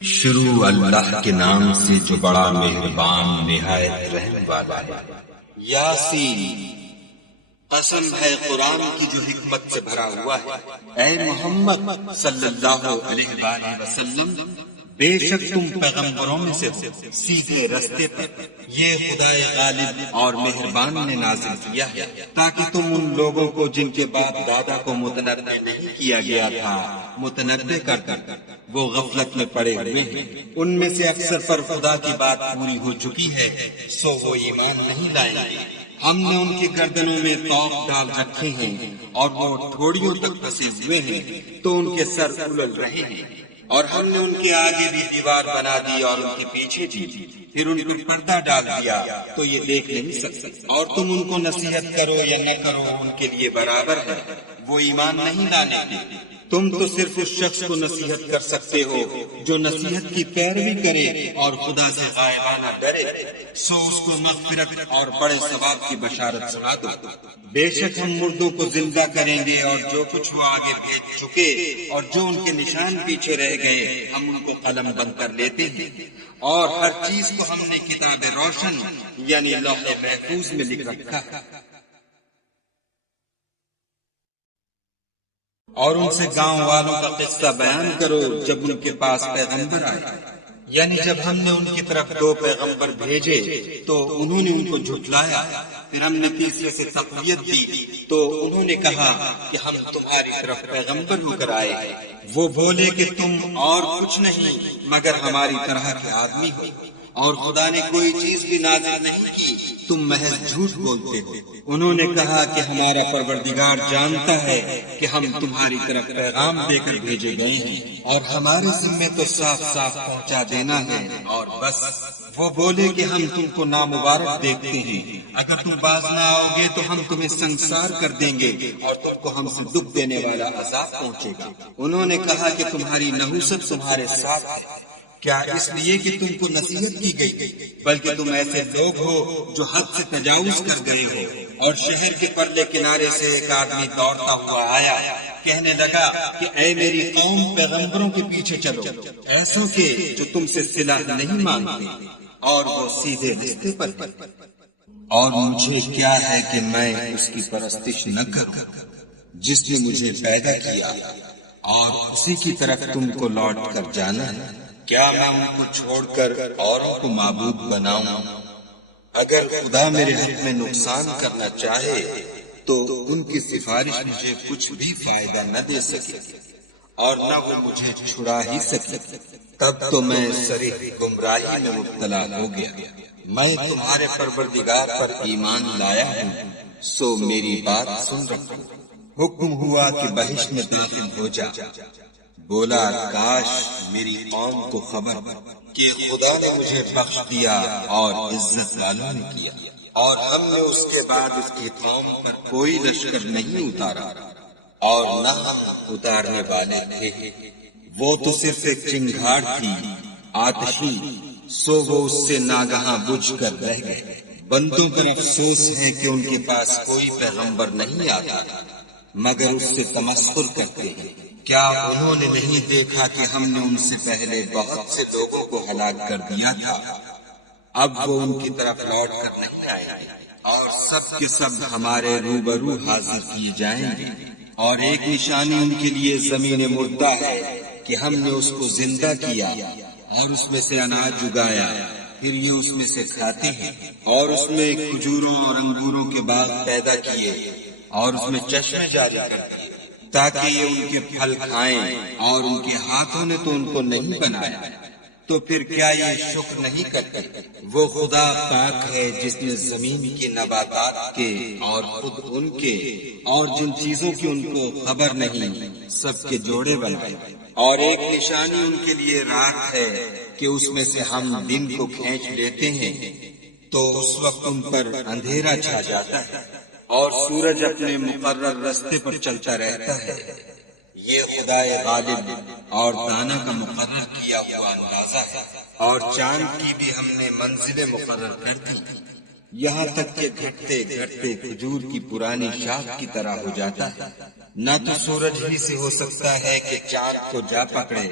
شروع اللہ کے نام سے جو بڑا مہربان نہایت رحم والا ہے۔ یاسین، قسم ہے قرآن کی جو حکمت سے بھرا ہوا ہے۔ اے محمد صلی اللہ علیہ وآلہ وسلم، بے شک تم پیغمبروں میں سے ہو سیدھے رستے پر۔ یہ خدائے غالب اور مہربان نے نازل کیا ہے تاکہ تم ان لوگوں کو جن کے باپ دادا کو متنبع نہیں کیا گیا تھا متنبع کر کر وہ غفلت میں پڑے ہوئے ہیں۔ ان میں سے اکثر پر خدا کی بات پوری ہو چکی ہے، سو وہ ایمان نہیں لائیں گے۔ ہم نے ان کی گردنوں میں طوق ڈال رکھے ہیں اور وہ ٹھوڑیوں تک پھنسے ہوئے ہیں تو ان کے سر الل رہے ہیں، اور ہم نے ان کے آگے بھی دیوار بنا دی اور ان کے پیچھے بھی، پھر ان پر پردہ ڈال دیا تو یہ دیکھ نہیں سکتے۔ اور تم ان کو نصیحت کرو یا نہ کرو ان کے لیے برابر ہے، وہ ایمان نہیں لانے کے۔ تم تو صرف اس شخص کو نصیحت کر سکتے ہو جو نصیحت کی پیروی کرے اور خدا سے غائبانہ ڈرے، سو اس کو مغفرت اور بڑے ثواب کی بشارت سنا دو۔ بے شک ہم مردوں کو زندہ کریں گے، اور جو کچھ وہ آگے بھیج چکے اور جو ان کے نشان پیچھے رہ گئے ہم ان کو قلم بند کر لیتے ہیں، اور ہر چیز کو ہم نے کتاب روشن یعنی لوح محفوظ میں لکھ رکھا ہے۔ اور ان سے گاؤں والوں کا قصہ بیان کرو جب ان کے پاس پیغمبر آئے، یعنی جب ہم نے ان کی طرف 2 پیغمبر بھیجے تو انہوں نے ان کو جھٹلایا، پھر ہم نے تیسرے سے تقویت دی تو انہوں نے کہا کہ ہم تمہاری طرف پیغمبر ہو کر آئے۔ وہ بولے کہ تم اور کچھ نہیں مگر ہماری طرح کے آدمی ہو، اور خدا نے کوئی چیز بھی نازل نہیں کی، تم محض جھوٹ بولتے ہو۔ انہوں نے کہا کہ ہمارا پروردگار جانتا ہے کہ ہم تمہاری طرف پیغام دے کر بھیجے گئے ہیں، اور ہمارے ذمے تو صاف صاف پہنچا دینا ہے اور بس۔ وہ بولے کہ ہم تم کو نامبارک دیکھتے ہیں، اگر تم باز نہ آؤ گے تو ہم تمہیں سنگسار کر دیں گے اور تم کو ہم سے دکھ دینے والا عذاب پہنچے گا۔ انہوں نے کہا کہ تمہاری نحوست تمہارے ساتھ ہے، کیا اس لیے کہ تم کو نصیحت کی گئی، بلکہ تم ایسے لوگ ہو جو حد سے تجاوز کر گئے ہو۔ اور شہر کے پرلے کنارے سے ایک آدمی دوڑتا ہوا آیا، کہنے لگا کہ اے میری قوم، پیغمبروں کے پیچھے چلو، ایسوں کے جو تم سے صلہ نہیں مانگتے اور وہ سیدھے رستے پر ہیں۔ اور مجھے کیا ہے کہ میں اس کی پرستش نہ کروں جس نے مجھے پیدا کیا، اور اسی کی طرف تم کو لوٹ کر جانا ہے۔ کیا میں ان کو چھوڑ کر اوروں کو معبود بناؤں؟ اگر خدا میرے حق میں نقصان کرنا چاہے تو ان کی سفارش مجھے کچھ بھی فائدہ نہ دے سکے اور نہ وہ مجھے چھڑا ہی سکے، تب تو میں صریح گمراہی میں مبتلا ہو گیا۔ میں تمہارے پروردگار پر ایمان لایا ہوں، سو میری بات سن رکھو۔ حکم ہوا کہ بہشت میں داخل ہو جا۔ بولا کاش میری قوم کو خبر کہ خدا نے مجھے بخش دیا اور عزت والوں نے کیا، اور ہم نے اس کے بعد اس کی قوم پر کوئی لشکر نہیں اتارا، اور نہ ہم اتارنے والے تھے۔ وہ تو صرف ایک چنگھاڑ تھی آتشی، سو وہ اس سے ناگہاں بجھ کر رہ گئے۔ بندوں پر افسوس ہے کہ ان کے پاس کوئی پیغمبر نہیں آتا مگر اس سے تمسخر کرتے ہیں۔ کیا انہوں نے نہیں دیکھا کہ ہم نے ان سے پہلے بہت سے لوگوں کو ہلاک کر دیا تھا؟ اب وہ ان کی طرف لوٹ کر نہیں آئیں گے، اور سب کے سب ہمارے روبرو حاضر کیے جائیں گے۔ اور ایک نشانی ان کے لیے زمین مردہ ہے کہ ہم نے اس کو زندہ کیا اور اس میں سے اناج اگایا، پھر یہ اس میں سے کھاتے ہیں۔ اور اس میں کھجوروں اور انگوروں کے باغ پیدا کیے اور اس میں چشمے جاری کر دیے تاکہ یہ ان کے پھل کھائیں، اور ان کے ہاتھوں نے تو ان کو نہیں بنایا، تو پھر کیا یہ شکر نہیں کرتے؟ وہ خدا پاک ہے جس نے زمین کے نباتات کے اور خود ان کے اور جن چیزوں کی ان کو خبر نہیں سب کے جوڑے بنائے۔ اور ایک نشانی ان کے لیے رات ہے کہ اس میں سے ہم دن کو کھینچ لیتے ہیں تو اس وقت ان پر اندھیرا چھا جاتا ہے، اور سورج اپنے مقرر راستے پر چلتا رہتا ہے۔ یہ خدائے غالب اور دانا کا مقرر کیا ہوا اندازہ ہے۔ اور چاند کی بھی ہم نے منزلیں مقرر کر دی، یہاں تک کہ گھٹتے گھٹتے کھجور کی پرانی شاخ کی طرح ہو جاتا ہے۔ نہ تو سورج ہی سے ہو سکتا ہے کہ چاند کو جا پکڑے،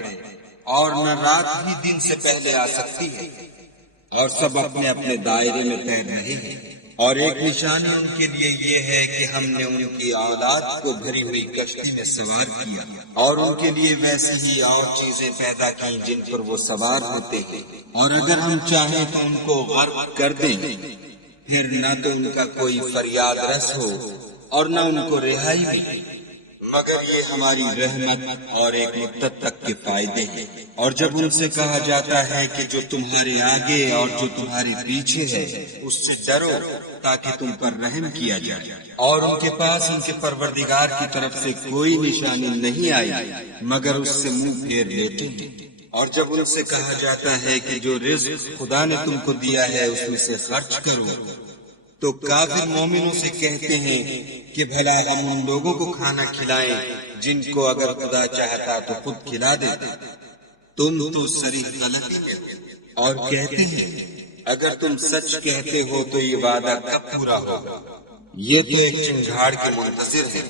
اور نہ رات ہی دن سے پہلے آ سکتی ہے، اور سب اپنے اپنے دائرے میں تیر رہے ہیں۔ اور ایک نشانی ان کے لیے یہ ہے کہ ہم نے ان کی اولاد کو بھری ہوئی کشتی میں سوار کیا، اور ان کے لیے ویسی ہی اور چیزیں پیدا کی جن پر وہ سوار ہوتے ہیں، اور اگر ہم چاہیں تو ان کو غرق کر دیں، پھر نہ تو ان کا کوئی فریاد رس ہو اور نہ ان کو رہائی ملے، مگر یہ ہماری رحمت اور ایک مدت تک کے فائدے ہیں۔ اور جب ان سے کہا جاتا ہے کہ جو تمہارے آگے اور جو تمہارے پیچھے ہے اس سے ڈرو تاکہ تم پر رحم کیا جائے، اور ان کے پاس ان کے پروردگار کی طرف سے کوئی نشانی نہیں آئی مگر اس سے منہ پھیر لیتے ہیں۔ اور جب ان سے کہا جاتا ہے کہ جو رزق خدا نے تم کو دیا ہے اس میں سے خرچ کرو، تو کافر مومنوں سے کہتے ہیں کہ بھلا ہم ان لوگوں کو کھانا کھلائیں جن کو اگر خدا چاہتا تو خود کھلا دیتے۔ تم تو صریح غلطی ہے، اور کہتے ہیں اگر تم سچ کہتے ہو تو یہ وعدہ کب پورا ہوگا؟ یہ تو ایک چنگھاڑ کے منتظر ہے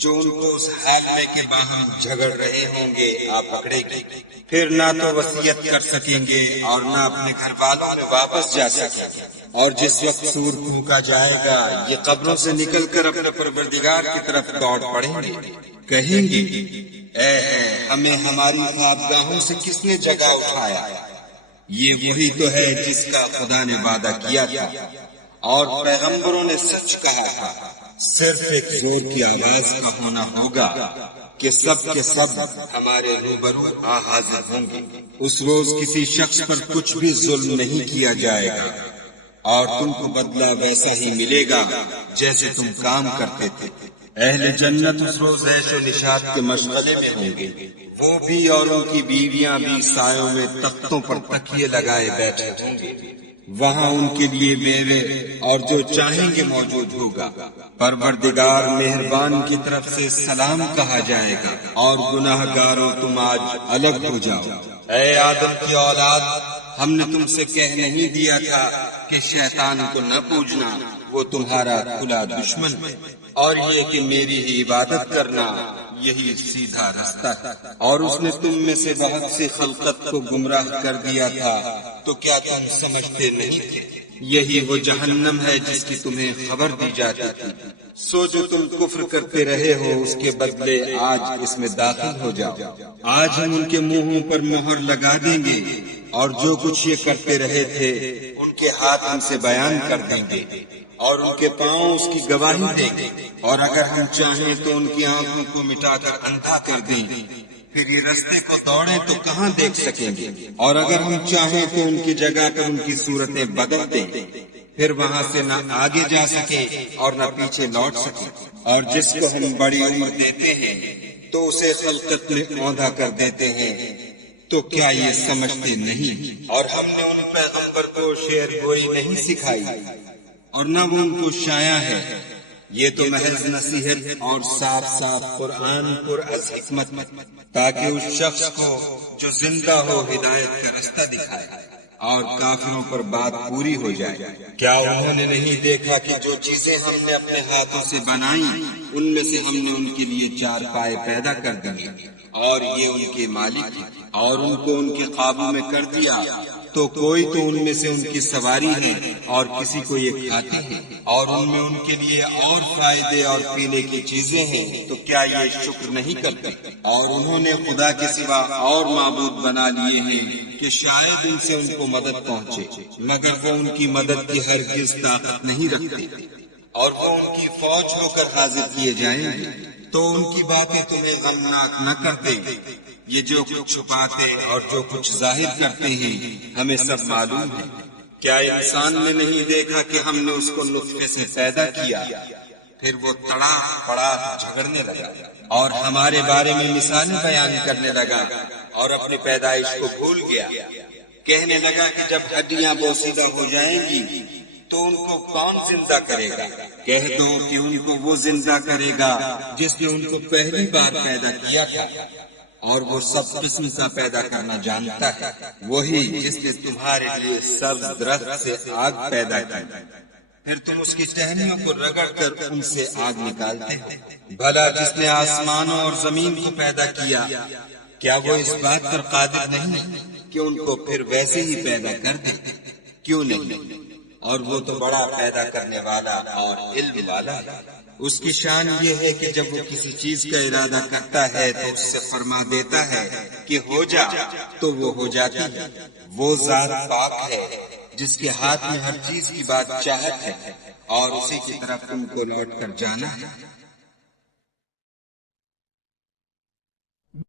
جو ان کو اس حال میں کہ باہم جھگڑ رہے ہوں گے آپ پکڑے گی، پھر نہ تو وصیت کر سکیں گے اور نہ اپنے گھر والوں میں واپس جا سکیں گے۔ اور جس وقت سور پھونکا جائے گا یہ قبروں سے نکل کر اپنے پروردگار کی طرف دوڑ پڑیں گے، کہیں گے اے ہمیں ہماری خوابگاہوں سے کس نے جگہ اٹھایا؟ یہ وہی تو ہے جس کا خدا نے وعدہ کیا تھا اور پیغمبروں نے سچ کہا تھا۔ صرف ایک زور کی آواز کا ہونا ہوگا کہ سب کے سب ہمارے روبرو حاضر ہوں گے۔ اس روز کسی شخص پر کچھ بھی ظلم نہیں کیا جائے گا، اور تم کو بدلہ ویسا ہی ملے گا جیسے تم کام کرتے تھے۔ اہل جنت اس روز عیش و نشاط کے مشغلے میں ہوں گے، وہ بھی اور ان کی بیویاں بھی سایوں میں تختوں پر تکیے لگائے بیٹھے ہوں گے، وہاں ان کے لیے میوے اور جو چاہیں گے موجود ہوگا۔ پروردگار مہربان کی طرف سے سلام کہا جائے گا، اور گناہ گاروں تم آج الگ ہو جاؤ۔ اے آدم کی اولاد، ہم نے تم سے کہہ نہیں دیا تھا کہ شیطان کو نہ پوجنا، وہ تمہارا کھلا دشمن ہے، اور یہ کہ میری ہی عبادت کرنا یہی سیدھا راستہ ہے۔ اور اس نے تم میں سے بہت سی خلقت کو گمراہ کر دیا تھا، تو کیا تم سمجھتے نہیں تھے؟ یہی وہ جہنم ہے جس کی تمہیں خبر دی جاتی تھی۔ سو جو تم کفر کرتے رہے ہو اس کے بدلے آج اس میں داخل ہو جاؤ۔ آج ہم ان کے منہوں پر مہر لگا دیں گے، اور جو کچھ یہ کرتے رہے تھے ان کے ہاتھ ہم سے بیان کر دیں گے، اور ان کے پاؤں اس کی گواہی دیں گے۔ اور اگر ہم چاہیں تو ان کی آنکھوں کو مٹا کر اندھا کر دیں، پھر یہ رستے کو دوڑیں تو کہاں دیکھ سکیں گے؟ اور اگر ہم چاہیں تو ان کی جگہ پر ان کی صورتیں بدل دیں، پھر وہاں سے نہ آگے جا سکیں اور نہ پیچھے لوٹ سکیں۔ اور جس کو ہم بڑی عمر دیتے ہیں تو اسے خلقت میں اوندھا کر دیتے ہیں، تو کیا یہ سمجھتے نہیں؟ اور ہم نے ان پیغمبر کو شعر گوئی نہیں سکھائی، اور نہ وہ ان کو شایع ہے، یہ تو محض نصیحت اور صاف صاف قرآن پر از حکمت، تاکہ اس شخص کو جو زندہ ہو ہدایت کا رستہ دکھائے اور کافروں پر بات پوری ہو جائے۔ کیا انہوں نے نہیں دیکھا کہ جو چیزیں ہم نے اپنے ہاتھوں سے بنائی ان میں سے ہم نے ان کے لیے چار پائے پیدا کر دیے، اور یہ ان کے مالک ہیں، اور ان کو ان کے قابو میں کر دیا، تو کوئی تو ان میں سے ان کی سواری ہے اور کسی کو یہ کھاتے ہیں، اور ان میں ان کے لیے اور فائدے اور پینے کی چیزیں ہیں، تو کیا یہ شکر نہیں کرتے؟ اور انہوں نے خدا کے سوا اور معبود بنا لیے ہیں کہ شاید ان سے ان کو مدد پہنچے، مگر وہ ان کی مدد کی ہرگز طاقت نہیں رکھتے، اور وہ ان کی فوج ہو کر حاضر کیے جائیں گے۔ تو ان کی باتیں تمہیں غمناک نہ کر دیں، یہ جو کچھ چھپاتے اور جو کچھ ظاہر کرتے ہیں ہمیں سب معلوم ہے۔ کیا انسان نے نہیں دیکھا کہ ہم نے اس کو نطفے سے پیدا کیا، پھر وہ تڑا پڑا جھگڑنے لگا اور ہمارے بارے میں مثالیں بیان کرنے لگا، اور اپنی پیدائش کو بھول گیا، کہنے لگا کہ جب ہڈیاں بوسیدہ ہو جائیں گی تو ان کو کون زندہ کرے گا؟ کہہ دو کہ ان کو وہ زندہ کرے گا جس نے ان کو پہلی بار پیدا کیا تھا، اور وہ سب قسم کا پیدا کرنا جانتا ہے، وہی جس نے تمہارے لیے سبز درخت سے آگ پیدا کی، پھر تم اس کی ٹہنیوں کو رگڑ کر ان سے آگ نکالتے ہو۔ بھلا جس نے آسمانوں اور زمین کو پیدا کیا، کیا وہ اس بات پر قادر نہیں کہ ان کو پھر ویسے ہی پیدا کر دے؟ کیوں نہیں؟ اور وہ تو بڑا پیدا کرنے والا اور علم والا ہے۔ اس کی شان یہ ہے کہ جب وہ کسی چیز کا ارادہ کرتا ہے تو اس سے فرما دیتا ہے کہ ہو جا، تو وہ ہو جاتی ہے۔ وہ ذات پاک ہے جس کے ہاتھ میں ہر چیز کی بات چاہت ہے، اور اسی کی طرف تم کو لوٹ کر جانا ہے۔